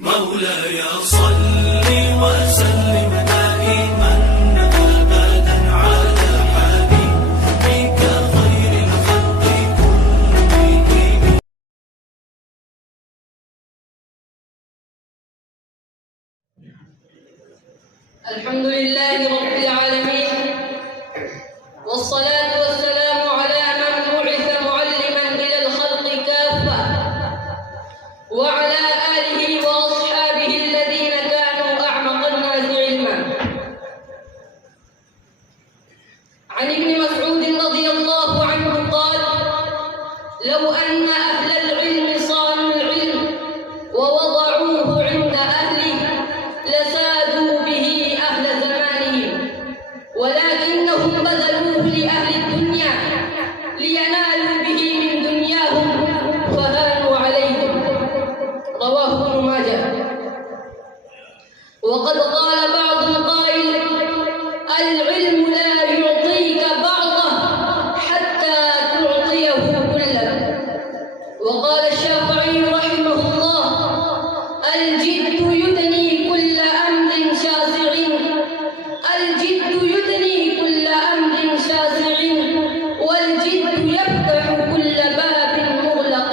مولاي صل وسلم دائما أبدا على حبيبك خير الخلق كلهم. الحمد لله رب العالمين، والصلاة والسلام على من بعث معلما إلى الخلق كافة، وعلى آله وأصحابه الذين كانوا أعمق الناس علما. عن ابن مسعود رضي الله عنه قال: لو أن أهل العلم صانوا العلم ووضعوه عند أهله لسادوا به أهل زمانهم، ولكنهم بذلوه لأهل الدنيا لينالوا به من دنياهم فهانوا عليهم. رواه ابن ماجه. وقد قال بعض القائل: العلم لا يعطيك بعضه حتى تعطيه كله. وقال الشافعي رحمه الله: الجد يدني كل أمر شاسع، الجد يدني كل أمر شاسع، والجد يفتح كل باب مغلق.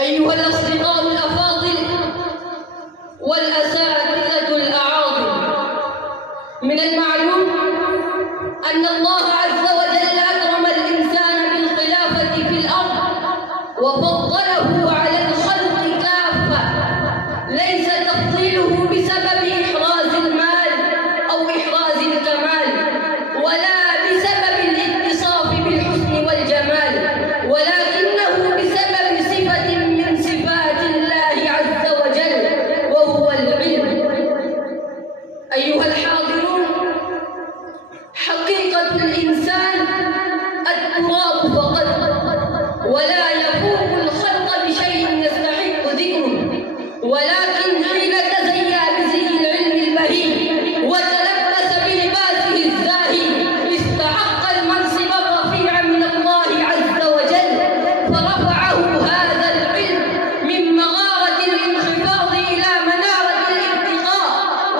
أيها الأصدقاء الأفاضل والأساتذة الأعاظم، من المعلوم أن الله عز وجل أكرم الإنسان بالخلافة في الأرض وفضله على الخلق كافة، ليس تفضيله بسبب إحراز المال أو إحراز الكمال، ولا بسبب الاتصاف بالحسن والجمال، ولكنه بسبب صفة من صفات الله عز وجل، وهو العلم. أيها الحاضرون، حقيقة الإنسان التراب فقط، ولا يفوق الخلق بشيء يستحق ذكره، ولكن حين تزيا بزي العلم البهي وتلبس بلباسه الزاهي استحق المنصب الرفيع من الله عز وجل، فرفعه هذا العلم من مغارة الانخفاض إلى منارة الارتقاء،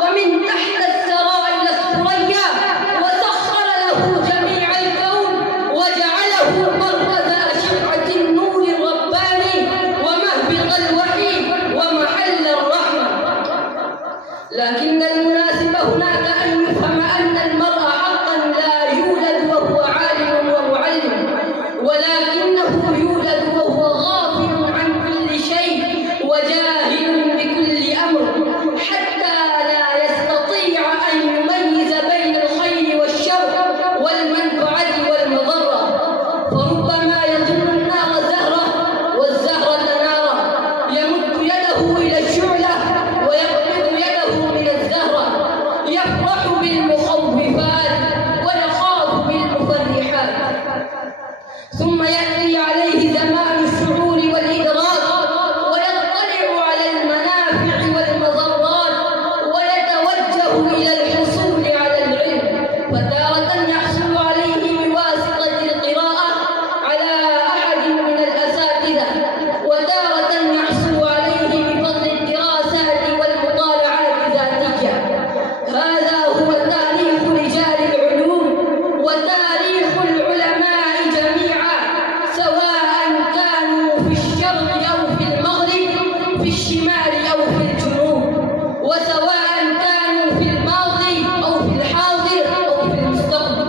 ومن تحت الثرى إلى الثريا، وسخر له جميع الكون وجعله مركز أشعة النور الرباني ومهبط الوحي ومحل الرحمة. لكن المناسب هناك أن يفهم أن المرء حقا لا يولد وهو عالم ومعلم، ولكنه يولد وهو غافل عن كل شيء وجاهل بكل أمر، حتى لا يستطيع أن يميز بين الخير والشر والمنفعة والمضرة. فربما يظن النار زهرة والزهرة نارا، يمد يده إلى الشعلة ويقبض يده من الزهرة، يفرح بالمخوفات ويخاف بالمفرحات. ثم يأتي عليه زمان الشعور والإدراك، ويطلع على المنافع والمضرات، ويتوجه إلى الحصول على العلم، فتارة يحصل عليه بواسطة القراءة على أحد من الأساتذة، وتارة يحصل عليه بفضل الدراسات والمطالعات ذاتية. هذا هو تاريخ رجال العلوم وتاريخ العلماء جميعا، سواء كانوا في الشرق أو في المغرب، في الشمال أو في الجنوب، وسواء كانوا في الماضي أو في الحاضر أو في المستقبل.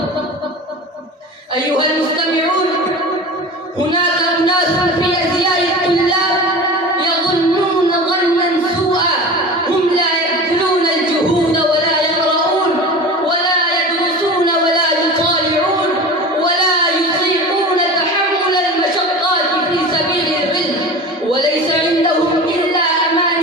أيها المستمعون، هناك أناس في أزياء الطلاب يظنون ظنا سوءا، هم لا يبذلون الجهود ولا يقرؤون ولا يدرسون ولا يطالعون ولا يطيقون تحمل المشقات في سبيل العلم، وليس عندهم إلا أماني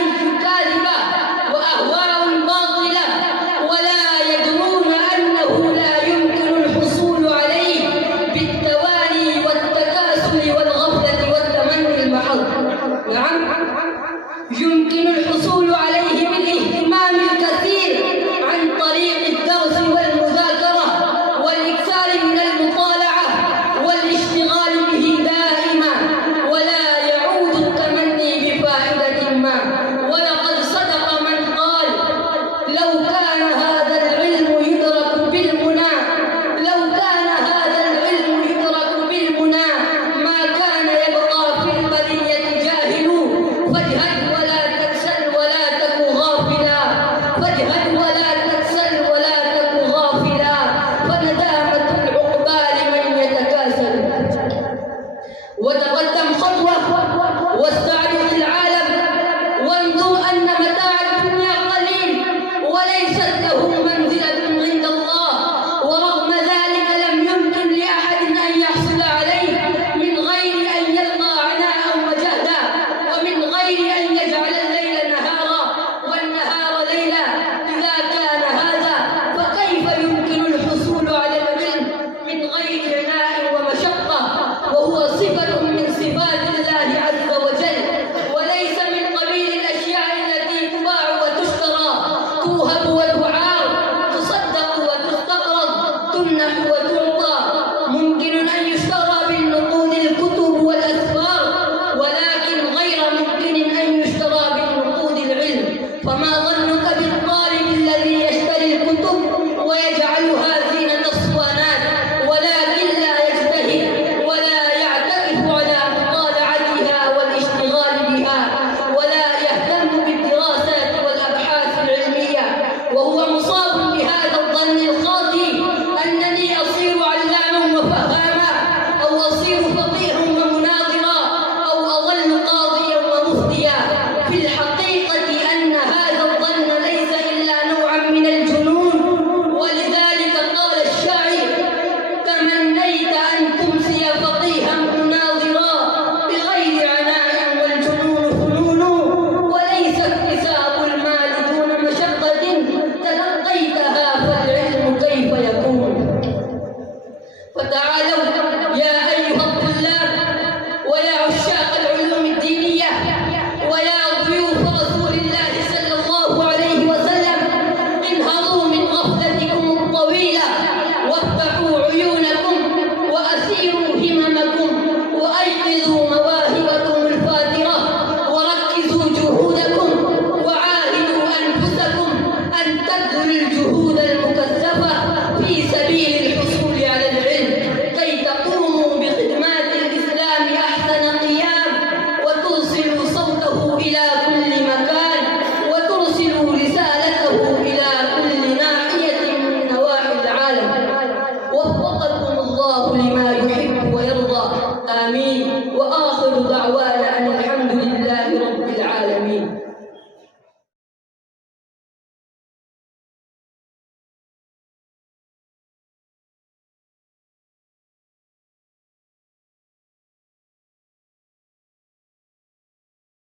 في الحقيقة